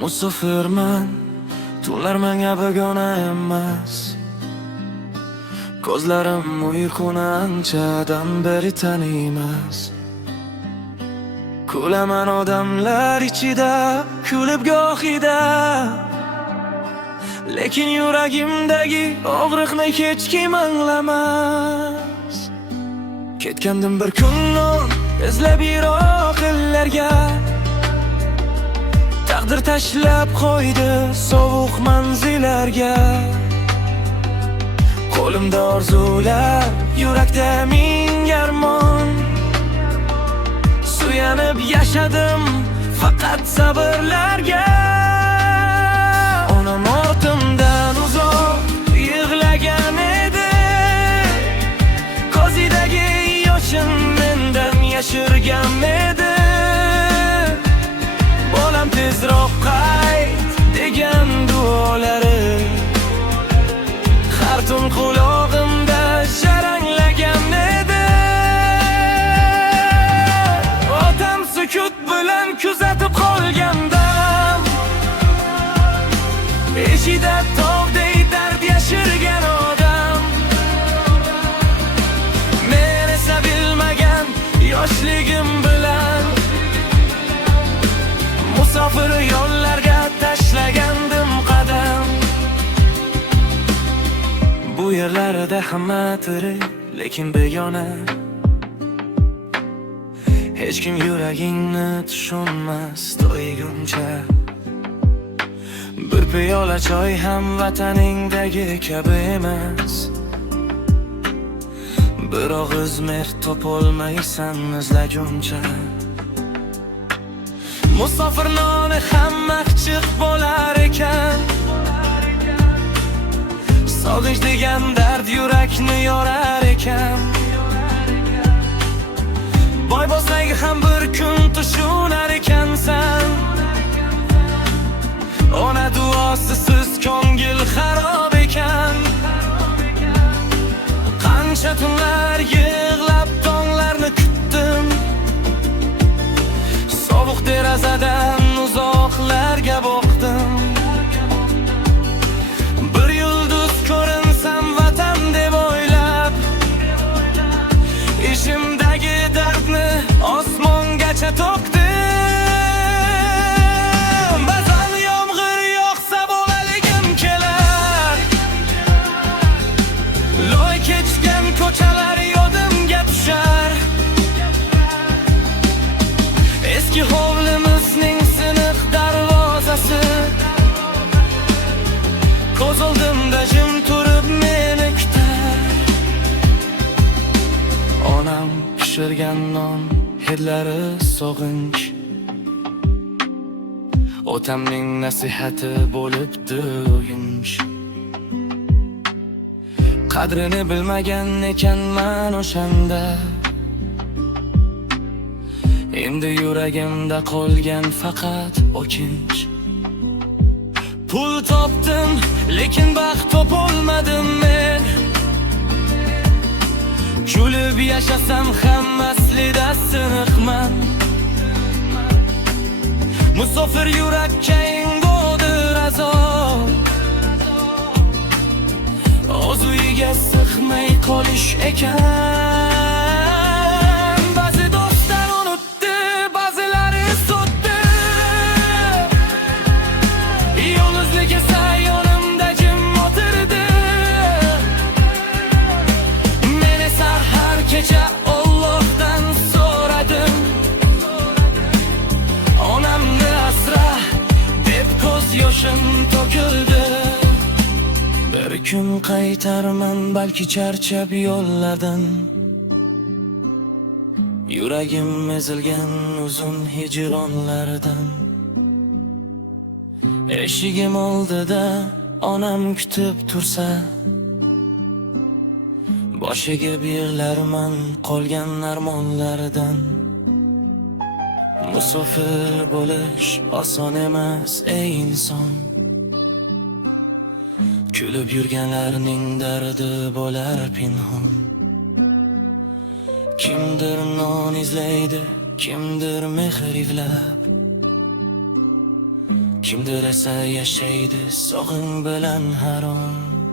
Musofirman, tunlar menga begona emas. Ko'zlarim uyquni anchadan beri tanimas. Kulaman odamlar ichida, kulib gohida, lekin yuragimdagi og'riqni hech kim anglamas. Ketgandim bir kun izlab yiroq ellarga, taqdir tashlab qo'ydi sovuq manzillarga. Qo'limda orzular, yurakda ming armon. Suyanib yashadim faqat sabrlarga. Onam ortimdan uzoq yig'lagan edi, ko'zidagi yoshim mendan yashirgan edi. Bolam tezroq qayt degan duolari har tun qulog'imda sharanglagan edi. Otam sukut bilan kuzatib qolgandam, eshida tog'day dard yashirgan odam. Men esa bilmagan yoshligim bilan musofir yo'llarga tashlagandim qadam. Bu yerlarda hamma tirik, lekin begona. Hech kim yuragingni tushunmas to'yguncha. Bir piyola choy ham vataningdagi kabi emas. Bir og'iz mehr topolmaysan izlaguncha. Musofir noni ham achchiq bo'lar ekan. Sog'inch degan dard yurakni yorar ekan. Boy bo'lsang ham bir kun tushunar ekansan. Ona duosisiz ko'ngil xarob ekan. Qancha tunlar yig'lab tonglarni kutdim, sovuq derazadan uzoqlarga boqdim. Bir yulduz ko'rinsam vatan deb o'ylab, ishimdagi dardni osmongacha to'kdim. Ba'zan yomg'ir yog'sa bo'g'aligim kelar, loy kechgan ko'chalar yodimga tushar. Eski hovlimizning siniq darvozasi, ko'z oldimda jim turib meni kutar. Onam pishirgan non hidlari sog'inch, otamning nasihati bo'libdi o'yinch. Qadrini bilmagan ekanman o'shanda, endi yuragimda qolgan faqat o'kinch. Pul topdim, lekin baxt topolmadim men. Kulib yashasam ham aslida siniqman. Musofir yurakka ingodir azob, o'z uyiga sig'may qolish ekan. Ba'zi do'stlar unutdi, ba'zilari sotdi. Yolg'izlik esa yonimda jim o'tirdi. Men esa har kecha Allohdan so'radim, onamni asra deb ko'z yoshim to'kildi. Bir kun qaytarman balki charchab yo'llardan, yuragim ezilgan uzun hijronlardan. Eshigim oldida onam kutib tursa, boshiga berlarman qolgan armonlardan. Musofir bo'lish oson emas ey inson, kulib yurganlarning dardi bo'lar pinhon. Kimdir non izlaydi, kimdir mehr izlab, Kimdir esa yashaydi sog'in bilan har on.